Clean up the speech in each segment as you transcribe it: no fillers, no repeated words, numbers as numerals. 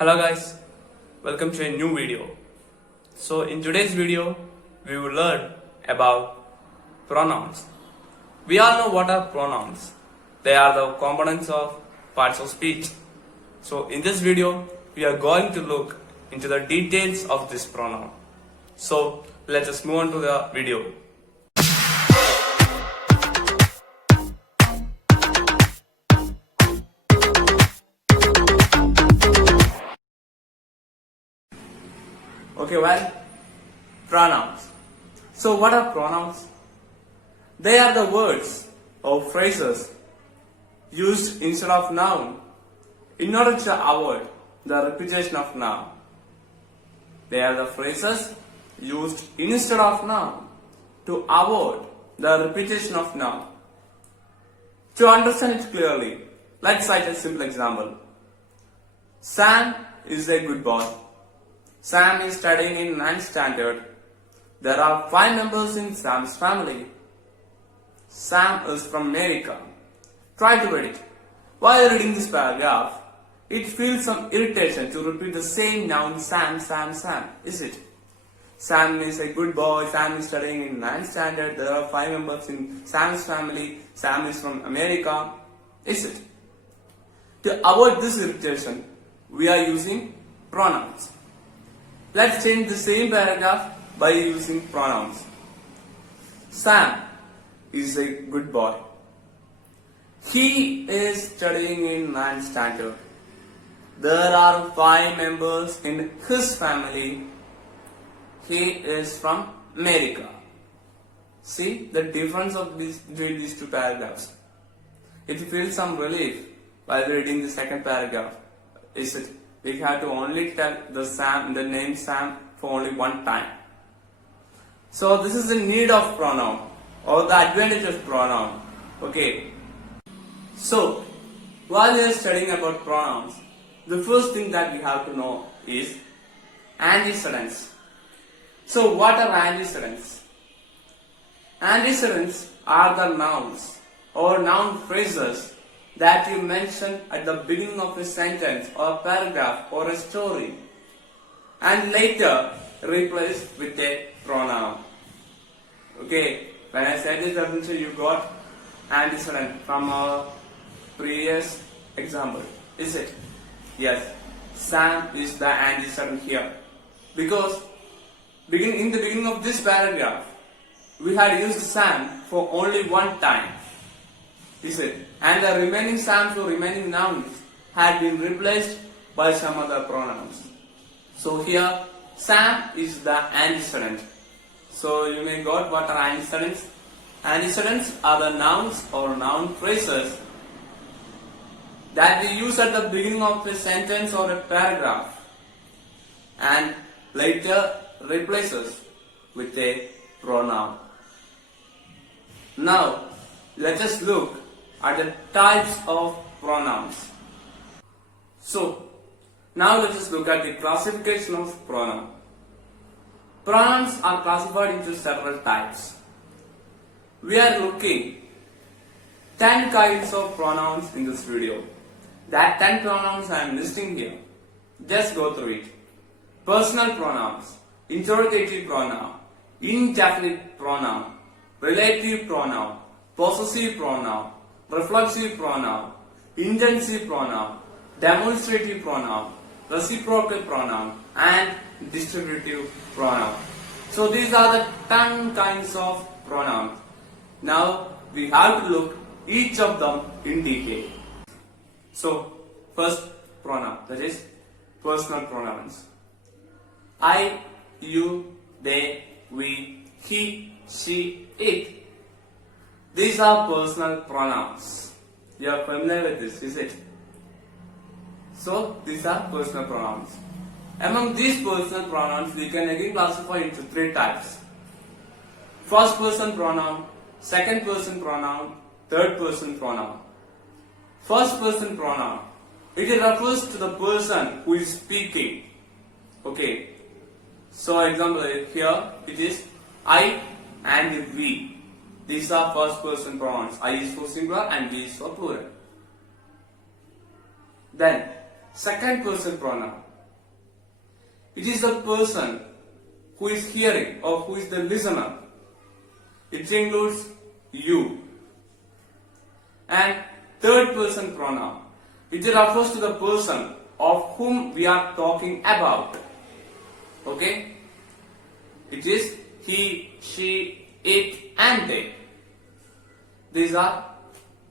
Hello guys, welcome to a new video. So in today's video, we will learn about pronouns. We all know what are pronouns. They are the components of parts of speech. So in this video, we are going to look into the details of this pronoun. So let us move on to the video. Okay, well, pronouns. So what are pronouns? They are the words or phrases used instead of noun in order to avoid the repetition of noun. They are the phrases used instead of noun to avoid the repetition of noun. To understand it clearly, let's cite a simple example. Sam is a good boy. Sam is studying in 9th standard. There are 5 members in Sam's family. Sam is from America. Try to read it. While reading this paragraph, it feels some irritation to repeat the same noun Sam, Sam, Sam, is it? Sam is a good boy. Sam is studying in 9th standard. There are 5 members in Sam's family. Sam is from America, is it? To avoid this irritation, we are using pronouns. Let's change the same paragraph by using pronouns. Sam is a good boy. He is studying in 9th standard. There are 5 members in his family. He is from America. See the difference of between these two paragraphs. If you feel some relief while reading the second paragraph, is it? We have to only tell the name Sam for only one time. So this is the need of pronoun or the advantage of pronoun. Okay. So while we are studying about pronouns, the first thing that we have to know is antecedents. So what are antecedents? Antecedents are the nouns or noun phrases that you mention at the beginning of a sentence or a paragraph or a story and later replace with a pronoun. Okay, when I said this definition, you got antecedent from our previous example, is it? Yes, Sam is the antecedent here because in the beginning of this paragraph we had used Sam for only one time, is it? And the remaining Sams or remaining nouns had been replaced by some other pronouns. So here Sam is the antecedent. So you may got what are antecedents. Antecedents are the nouns or noun phrases that we use at the beginning of a sentence or a paragraph and later replaces with a pronoun. Now let us look at the types of pronouns. So now let us look at the classification of pronoun. Pronouns are classified into several types. We are looking 10 kinds of pronouns in this video. That 10 pronouns I am listing here. Just go through it. Personal pronouns, interrogative pronoun, indefinite pronoun, relative pronoun, possessive pronoun, reflexive pronoun, intensive pronoun, demonstrative pronoun, reciprocal pronoun, and distributive pronoun. So these are the 10 kinds of pronouns. Now we have to look each of them in detail. So first pronoun, that is personal pronouns. I, you, they, we, he, she, it. These are personal pronouns. You are familiar with this, is it? So these are personal pronouns. Among these personal pronouns, we can again classify into 3 types. First person pronoun, second person pronoun, third person pronoun. First person pronoun, it refers to the person who is speaking. Okay. So example here it is I and we. These are first person pronouns. I is for singular and we is for plural. Then second person pronoun. It is the person who is hearing or who is the listener. It includes you. And third person pronoun. It refers to the person of whom we are talking about. Okay? It is he, she, it and they. These are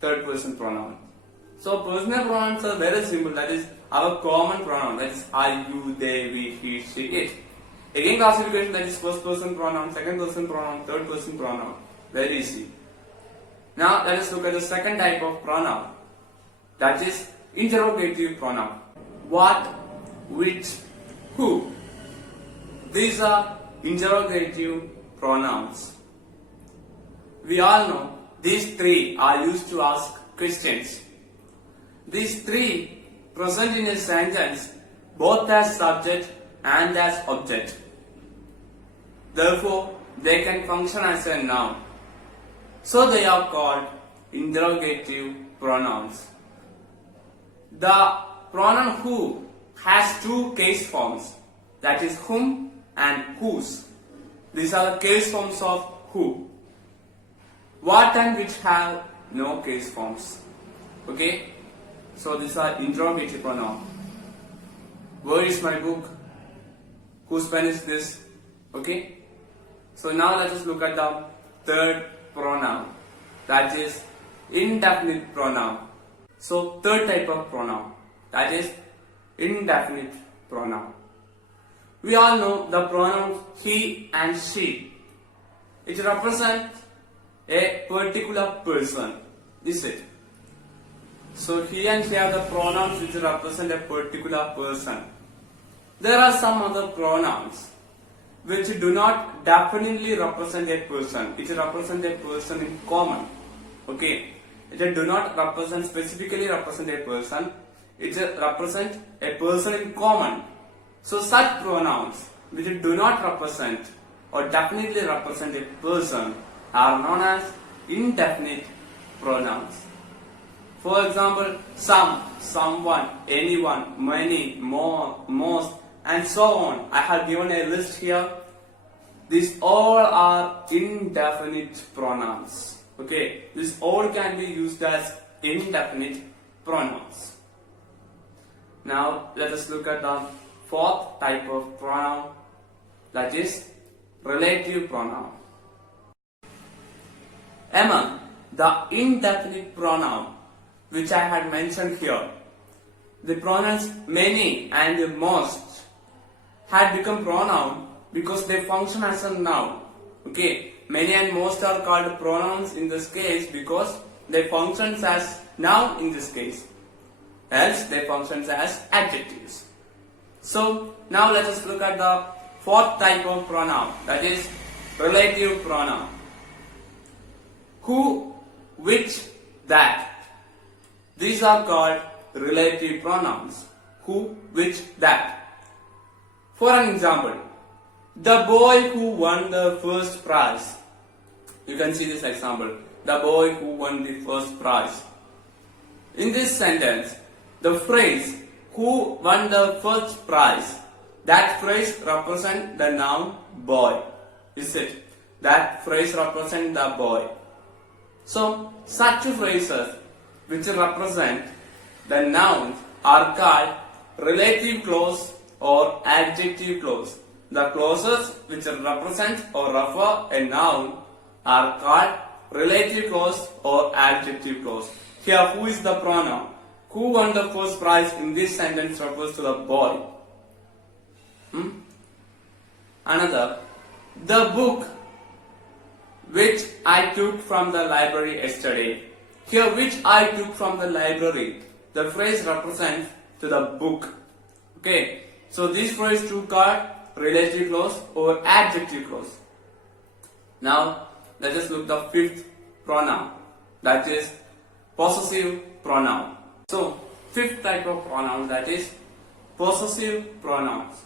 third person pronouns. So personal pronouns are very simple. That is our common pronoun. That is I, you, they, we, he, she, it. Again classification, that is first person pronoun, second person pronoun, third person pronoun. Very easy. Now let us look at the second type of pronoun. That is interrogative pronoun. What, which, who. These are interrogative pronouns. We all know these three are used to ask questions. These three present in a sentence both as subject and as object. Therefore, they can function as a noun. So they are called interrogative pronouns. The pronoun who has two case forms, that is whom and whose. These are the case forms of who. What and which have no case forms. Okay? So these are interrogative pronoun. Where is my book? Whose pen is this? Okay? So now let us look at the third pronoun. That is indefinite pronoun. So third type of pronoun. That is indefinite pronoun. We all know the pronouns he and she. It represents a particular person. Is it? So he and she are the pronouns which represent a particular person. There are some other pronouns which do not definitely represent a person. It represents a person in common. Okay. It do not specifically represent a person. It represents a person in common. So such pronouns which do not represent or definitely represent a person are known as indefinite pronouns. For example, some, someone, anyone, many, more, most, and so on. I have given a list here. These all are indefinite pronouns. Okay, this all can be used as indefinite pronouns. Now let us look at the fourth type of pronoun, that is relative pronoun. Among the indefinite pronoun which I had mentioned here, the pronouns many and most had become pronoun because they function as a noun. Okay, many and most are called pronouns in this case because they function as noun in this case. Else they function as adjectives. So now let us look at the fourth type of pronoun, that is relative pronoun. Who, which, that. These are called relative pronouns. Who, which, that. For an example, the boy who won the first prize. You can see this example. The boy who won the first prize. In this sentence, the phrase who won the first prize, that phrase represents the noun boy. Is it? That phrase represents the boy. So, such phrases which represent the nouns are called relative clause or adjective clause. The clauses which represent or refer a noun are called relative clause or adjective clause. Here, who is the pronoun? Who won the first prize in this sentence refers to the boy. Another, the book which I took from the library yesterday. Here, which I took from the library, the phrase represents to the book. Okay, so this phrase too called relative clause or adjective clause. Now, let us look the fifth pronoun, that is possessive pronoun. So, fifth type of pronoun, that is possessive pronouns.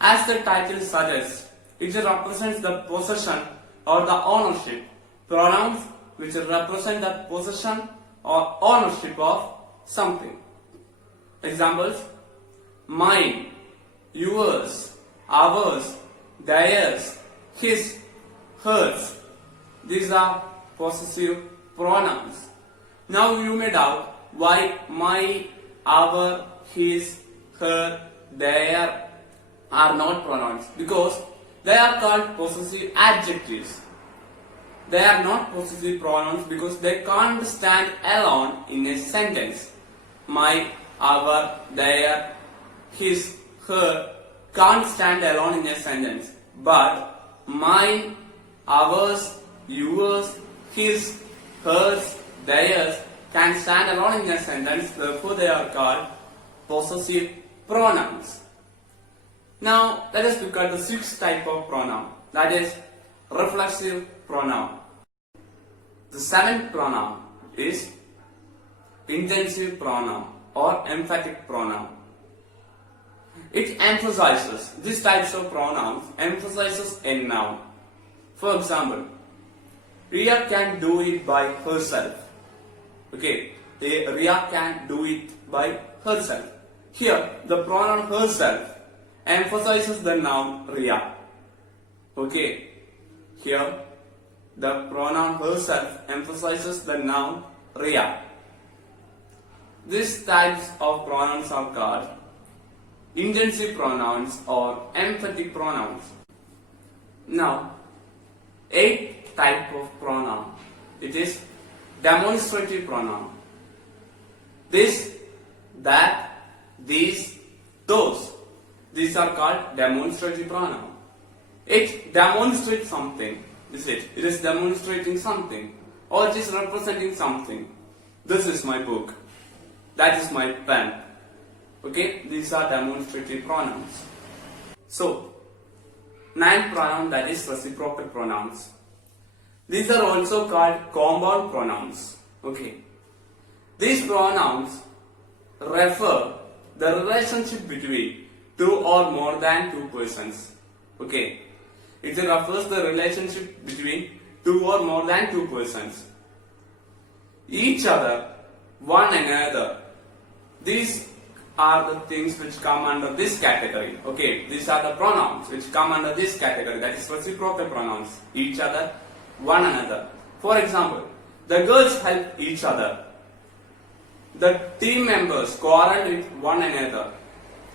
As the title suggests, it represents the possession or the ownership. Pronouns which represent the possession or ownership of something. Examples: mine, yours, ours, theirs, his, hers. These are possessive pronouns. Now you may doubt why my, our, his, her, their are not pronouns, because they are called possessive adjectives. They are not possessive pronouns because they can't stand alone in a sentence. My, our, their, his, her can't stand alone in a sentence. But mine, ours, yours, his, hers, theirs can stand alone in a sentence. Therefore, they are called possessive pronouns. Now, let us look at the sixth type of pronoun, that is reflexive pronoun. The seventh pronoun is intensive pronoun or emphatic pronoun. It emphasizes, these types of pronouns emphasizes a noun. For example, Ria can do it by herself. Okay, Ria can do it by herself. Here, the pronoun herself emphasizes the noun Ria. Okay, here the pronoun herself emphasizes the noun Ria. These types of pronouns are called intensive pronouns or emphatic pronouns. Now, eighth type of pronoun, it is demonstrative pronoun. This, that, these, those. These are called demonstrative pronoun. It demonstrates something, is it? It is demonstrating something, or it is representing something. This is my book. That is my pen. Okay, these are demonstrative pronouns. So, ninth pronoun, that is reciprocal pronouns. These are also called compound pronouns. Okay, these pronouns refer the relationship between two or more than two persons. Okay, it refers the relationship between two or more than two persons. Each other, one another. These are the things which come under this category. Okay, these are the pronouns which come under this category, that is reciprocal pronouns. Each other, one another. For example, the girls help each other. The team members quarrel with one another.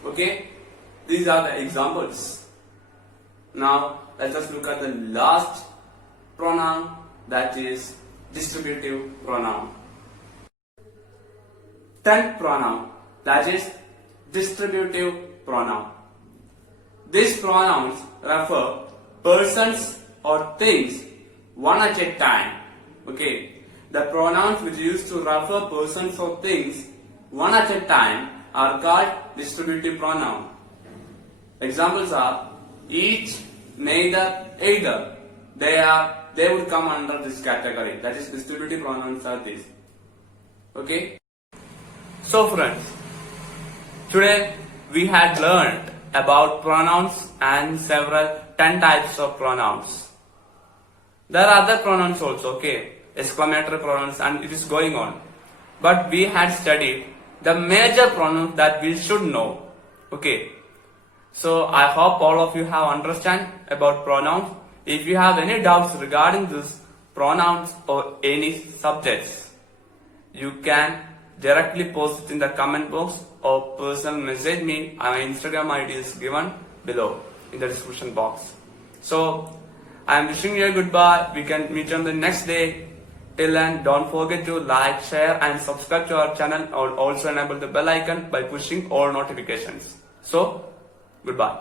Okay, these are the examples. Now, let us look at the last pronoun, that is distributive pronoun. 10th pronoun, that is distributive pronoun. These pronouns refer persons or things one at a time. Okay, the pronouns which used to refer persons or things one at a time are called distributive pronoun. Examples are each, neither, either. They would come under this category. That is, distributive pronouns are these. Okay. So friends, today we had learned about pronouns and several 10 types of pronouns. There are other pronouns also, okay, exclamatory pronouns, and it is going on. But we had studied the major pronouns that we should know. Okay. So I hope all of you have understand about pronouns. If you have any doubts regarding this pronouns or any subjects, you can directly post it in the comment box or personal message me. My Instagram ID is given below in the description box. So I am wishing you a goodbye. We can meet on the next day. Till then, don't forget to like, share and subscribe to our channel, or also enable the bell icon by pushing all notifications. So, goodbye.